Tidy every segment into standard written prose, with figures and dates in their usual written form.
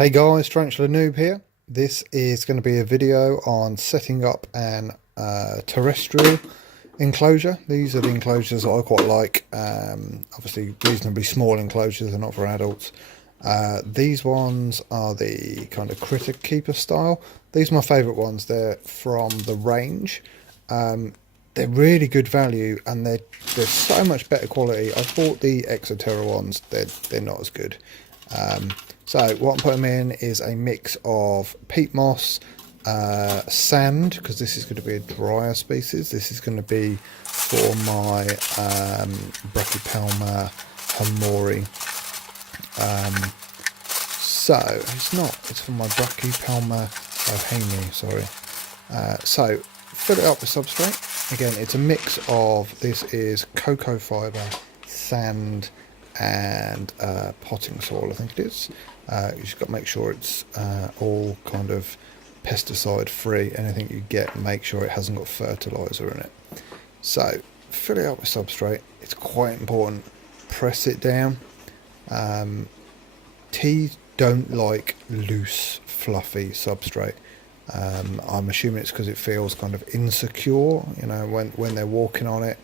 Hey guys, Tarantula Noob here. This is going to be a video on setting up an terrestrial enclosure. These are the enclosures that I quite like. Obviously reasonably small enclosures, they're not for adults. These ones are the kind of critter keeper style. These are my favourite ones. They're from the range. They're really good value and they're so much better quality. I bought the Exoterra ones, they're not as good. So what I'm putting in is a mix of peat moss, sand, because this is going to be a drier species. This is going to be for my Brachypelma hamori. It's for my Brachypelma boehmei, sorry. So fill it up with substrate. Again, it's a mix of, this is cocoa fibre, sand, and potting soil, I think it is. You just got to make sure it's all kind of pesticide free. Anything you get, make sure it hasn't got fertilizer in it. So fill it up with substrate. It's quite important. Press it down. Teas don't like loose, fluffy substrate. I'm assuming it's because it feels kind of insecure, you know, when they're walking on it.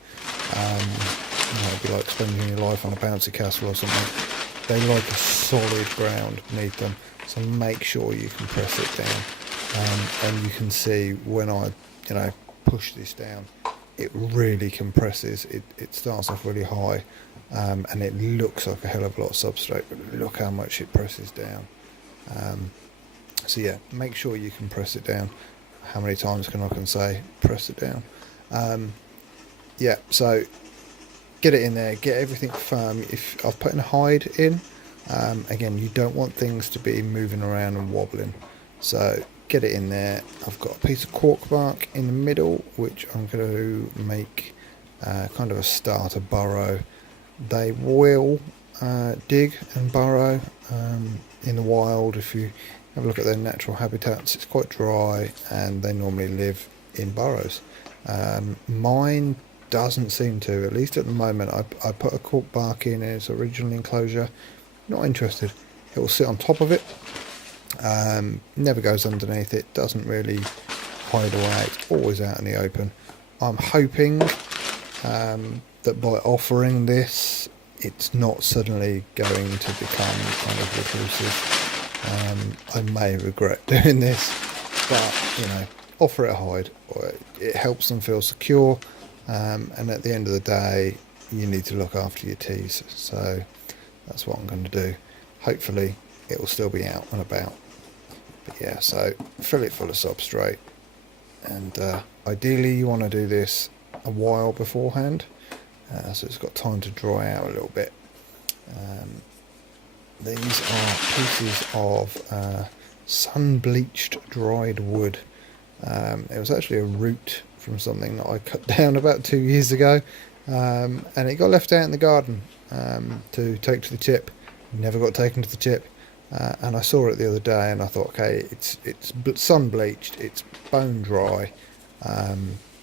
It'd be like spending your life on a bouncy castle or something. They like a solid ground beneath them, so make sure you can press it down. And you can see when I, push this down, it really compresses. It starts off really high, and it looks like a hell of a lot of substrate, but look how much it presses down. So yeah, make sure you can press it down. How many times can I say press it down? Yeah, so get it in there, get everything firm. If I've put a hide in, again, you don't want things to be moving around and wobbling, so get it in there. I've got a piece of cork bark in the middle, which I'm going to make kind of a starter burrow. They will dig and burrow in the wild. If you have a look at their natural habitats, it's quite dry and they normally live in burrows. Mine doesn't seem to, at least at the moment. I put a cork bark in its original enclosure. Not interested. It will sit on top of it. Never goes underneath it. Doesn't really hide away. It's always out in the open. I'm hoping that by offering this, it's not suddenly going to become kind of reclusive. I may regret doing this, but offer it a hide. It helps them feel secure. And at the end of the day, you need to look after your teas, so that's what I'm going to do. Hopefully it will still be out and about, but yeah, so fill it full of substrate, and ideally you want to do this a while beforehand, so it's got time to dry out a little bit. These are pieces of sun-bleached dried wood. It was actually a root from something that I cut down about 2 years ago, and it got left out in the garden to take to the tip. Never got taken to the tip, and I saw it the other day and I thought, okay, it's sun bleached, it's bone dry,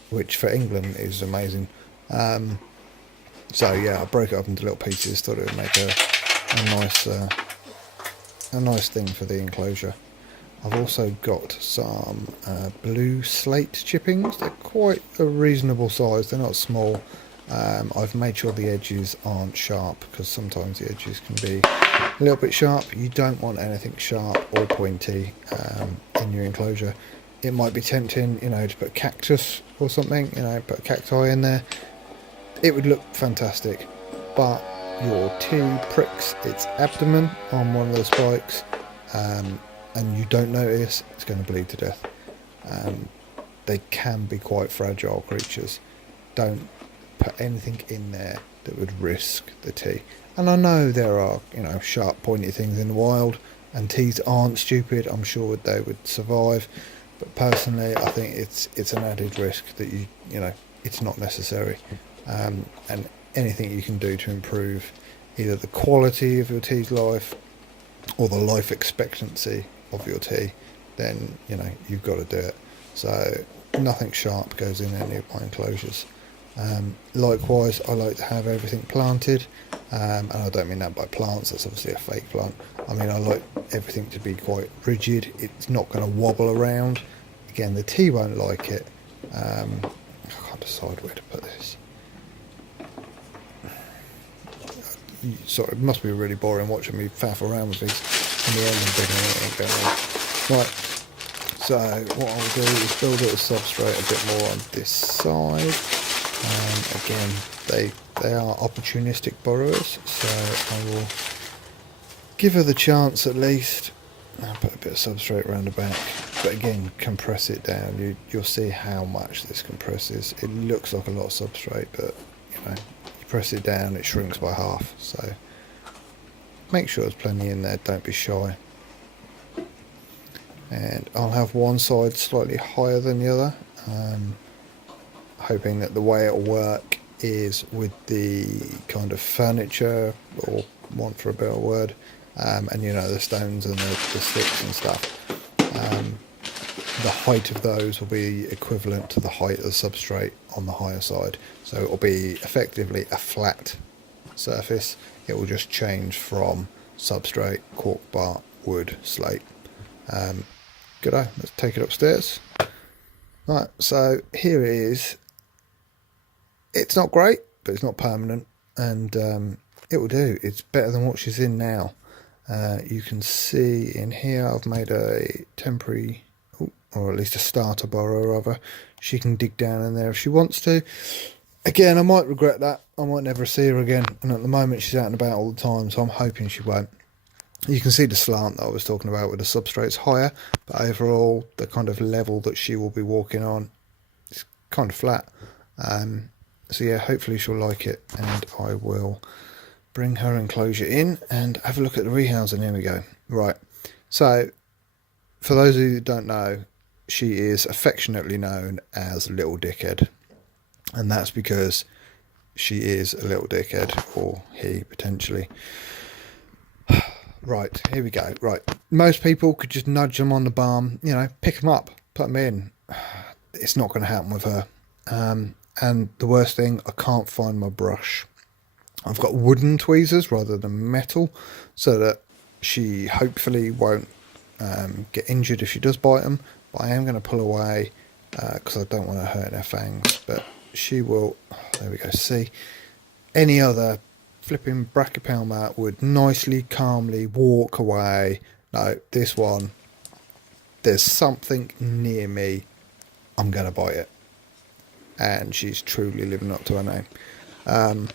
which for England is amazing. So yeah, I broke it up into little pieces, thought it would make a nice thing for the enclosure. I've also got some blue slate chippings. They're quite a reasonable size, they're not small. I've made sure the edges aren't sharp, because sometimes the edges can be a little bit sharp. You don't want anything sharp or pointy in your enclosure. It might be tempting, to put cactus or something, put a cacti in there. It would look fantastic, but your tea pricks its abdomen on one of the spikes, and you don't notice, it's going to bleed to death. They can be quite fragile creatures. Don't put anything in there that would risk the tea. And I know there are, sharp, pointy things in the wild, and teas aren't stupid. I'm sure they would survive, but personally, I think it's an added risk that it's not necessary. And anything you can do to improve either the quality of your tea's life or the life expectancy of your tea, then you've got to do it. So nothing sharp goes in any of my enclosures. Likewise, I like to have everything planted, and I don't mean that by plants, that's obviously a fake plant. I mean, I like everything to be quite rigid, it's not going to wobble around. Again, the tea won't like it. I can't decide where to put this. Sorry, it must be really boring watching me faff around with these. In the end, I'm digging it going on. Right, so what I'll do is build a substrate a bit more on this side. Again, they are opportunistic borrowers, so I will give her the chance at least. I'll put a bit of substrate around the back, but again, compress it down. You'll see how much this compresses. It looks like a lot of substrate, but you know, you press it down, it shrinks by half. So make sure there's plenty in there. Don't be shy. And I'll have one side slightly higher than the other, hoping that the way it'll work is with the kind of furniture, or want for a better word, and you know, the stones and the sticks and stuff. The height of those will be equivalent to the height of the substrate on the higher side, so it will be effectively a flat surface. It will just change from substrate, cork bar, wood, slate. Good-o, let's take it upstairs. Right, so here it is. It's not great, but it's not permanent, and it will do. It's better than what she's in now. You can see in here I've made a temporary, or at least a starter burrow rather. She can dig down in there if she wants to. Again, I might regret that. I might never see her again, and at the moment she's out and about all the time, so I'm hoping she won't. You can see the slant that I was talking about with the substrates higher, but overall the kind of level that she will be walking on is kind of flat. So yeah, hopefully she'll like it, and I will bring her enclosure in and have a look at the rehousing. Here we go. Right, so for those of you who don't know, she is affectionately known as Little Dickhead, and that's because she is a little dickhead, or he potentially. Right, here we go. Right, most people could just nudge them on the barm, you know, pick them up, put them in. It's not going to happen with her. And the worst thing, I can't find my brush. I've got wooden tweezers rather than metal, so that she hopefully won't get injured if she does bite them. But I am going to pull away because I don't want to hurt her fangs. But she will, there we go, see, any other flipping brachypelma would nicely, calmly walk away. No, this one, there's something near me, I'm going to bite it. And she's truly living up to her name. I'm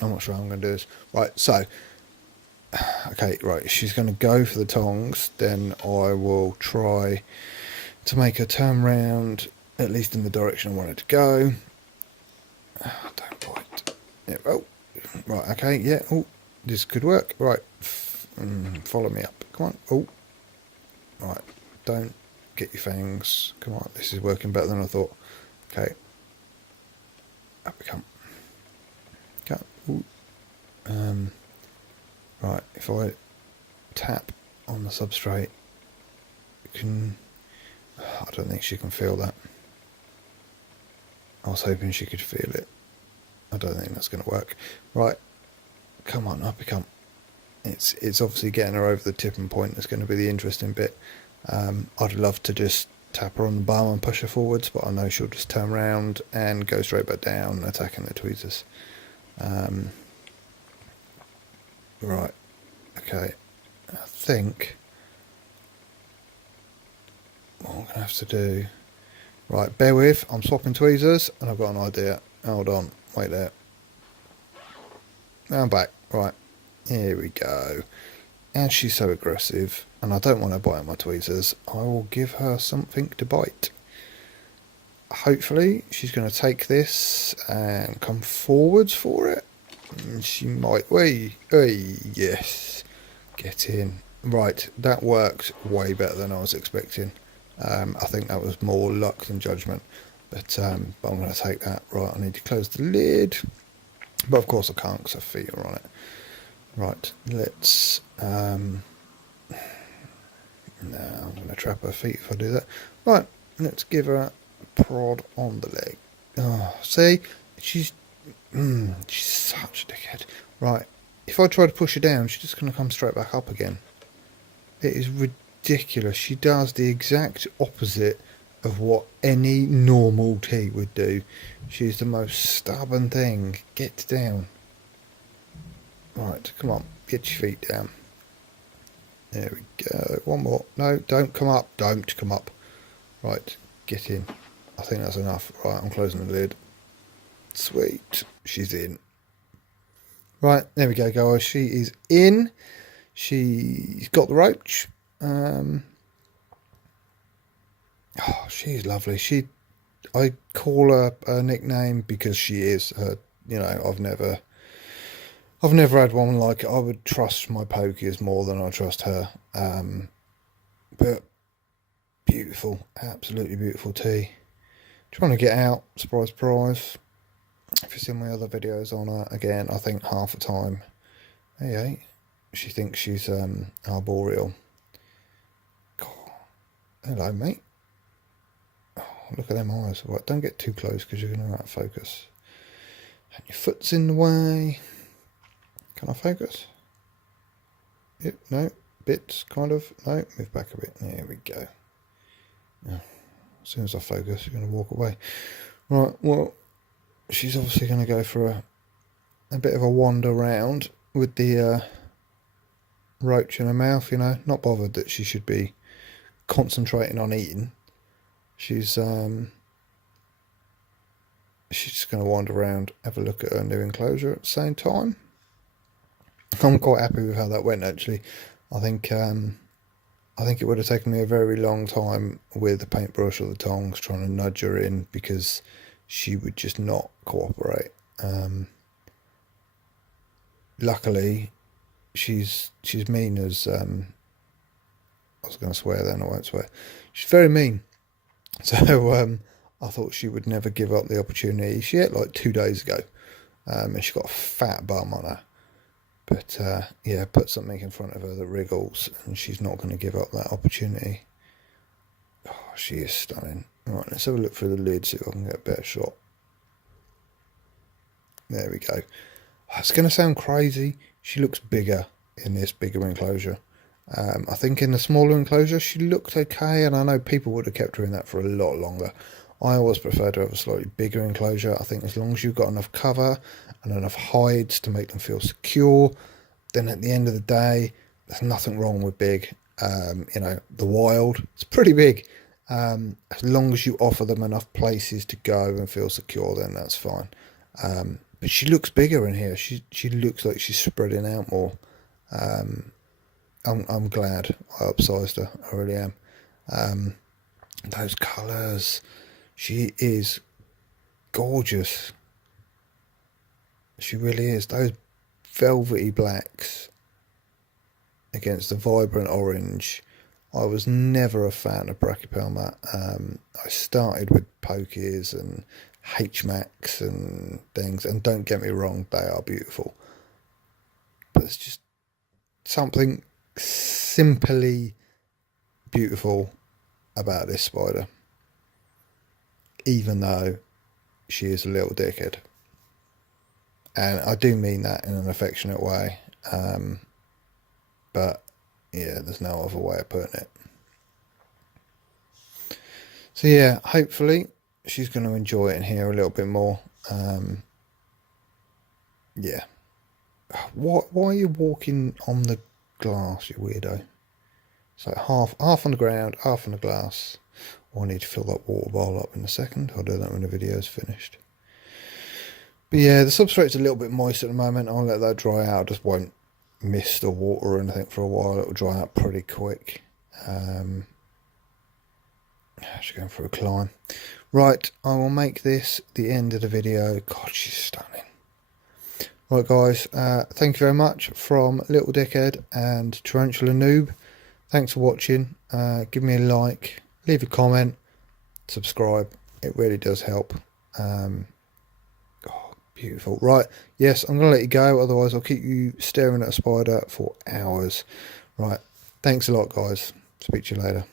not sure how I'm going to do this. Right, so, okay, right, she's going to go for the tongs. Then I will try to make her turn round, at least in the direction I want her to go. Don't bite. Yeah, oh, right, okay, yeah, oh, this could work. Right, follow me up. Come on, oh, right, don't get your fangs. Come on, this is working better than I thought. Okay, up we come. Okay, ooh. Right, if I tap on the substrate, you can. I don't think she can feel that. I was hoping she could feel it. I don't think that's going to work. Right, come on, up we come. It's obviously getting her over the tipping point that's going to be the interesting bit. I'd love to just tap her on the bum and push her forwards, but I know she'll just turn around and go straight back down, attacking the tweezers. Right, okay, I think what I'm going to have to do, right, bear with, I'm swapping tweezers and I've got an idea. Hold on, wait there. Now I'm back. Right, here we go. As she's so aggressive and I don't want to bite my tweezers, I will give her something to bite. Hopefully she's going to take this and come forwards for it. She might. Yes, get in. Right, that worked way better than I was expecting. I think that was more luck than judgment, but I'm going to take that. Right, I need to close the lid, but of course I can't because her feet are on it. Right, let's no, I'm going to trap her feet if I do that. Right, let's give her a prod on the leg. Oh, see, she's she's such a dickhead. Right, if I try to push her down, she's just going to come straight back up again. It is ridiculous. She does the exact opposite of what any normal tea would do. She's the most stubborn thing. Get down. Right, come on, get your feet down. There we go. One more. No, don't come up. Don't come up. Right, get in. I think that's enough. Right, I'm closing the lid. Sweet. She's in. Right, there we go, guys. She is in. She's got the roach. Oh, she's lovely. I call her a nickname because she is her. You know, I've never had one like it. I would trust my pokies more than I trust her. But beautiful, absolutely beautiful tea. Trying to get out, surprise, surprise. If you've seen my other videos on her, again, I think half the time, hey, she thinks she's arboreal. God. Hello, mate. Oh, look at them eyes. Right, don't get too close because you're going to out of focus. And your foot's in the way. Can I focus? Yep, no, bits, kind of. No, move back a bit. There we go. Yeah. As soon as I focus, you're going to walk away. Right, well, she's obviously going to go for a bit of a wander round with the roach in her mouth, you know. Not bothered that she should be concentrating on eating. She's just going to wander around, have a look at her new enclosure at the same time. I'm quite happy with how that went, actually. I think it would have taken me a very long time with the paintbrush or the tongs trying to nudge her in because she would just not cooperate. Luckily, she's mean as I was going to swear then, I won't swear. She's very mean. So I thought she would never give up the opportunity. She ate like 2 days ago, and she got a fat bum on her. But yeah, put something in front of her that wriggles, and she's not going to give up that opportunity. Oh, she is stunning. Right, let's have a look through the lid, see if I can get a better shot. There we go. It's going to sound crazy. She looks bigger in this bigger enclosure. I think in the smaller enclosure she looked okay, and I know people would have kept her in that for a lot longer. I always prefer to have a slightly bigger enclosure. I think as long as you've got enough cover and enough hides to make them feel secure, then at the end of the day, there's nothing wrong with big. You know, the wild, it's pretty big. As long as you offer them enough places to go and feel secure, then that's fine. But she looks bigger in here. She looks like she's spreading out more. I'm glad I upsized her. I really am. Those colours. She is gorgeous. She really is. Those velvety blacks against the vibrant orange. I was never a fan of Brachypelma. I started with pokies and H-Max and things, and don't get me wrong, they are beautiful. But it's just something simply beautiful about this spider, even though she is a little dickhead. And I do mean that in an affectionate way. But yeah, there's no other way of putting it. So yeah, hopefully she's going to enjoy it in here a little bit more. Yeah. Why are you walking on the glass, you weirdo? So half on the ground, half on the glass. Oh, I need to fill that water bowl up in a second. I'll do that when the video's finished. But yeah, the substrate's a little bit moist at the moment. I'll let that dry out. I just won't mist or water or anything for a while. It'll dry out pretty quick. She's going for a climb. Right, I will make this the end of the video. God, she's stunning. Right, guys, thank you very much from Little Dickhead and Tarantula Noob. Thanks for watching. Give me a like, leave a comment, subscribe. It really does help. Oh, beautiful. Right, yes, I'm going to let you go. Otherwise, I'll keep you staring at a spider for hours. Right, thanks a lot, guys. Speak to you later.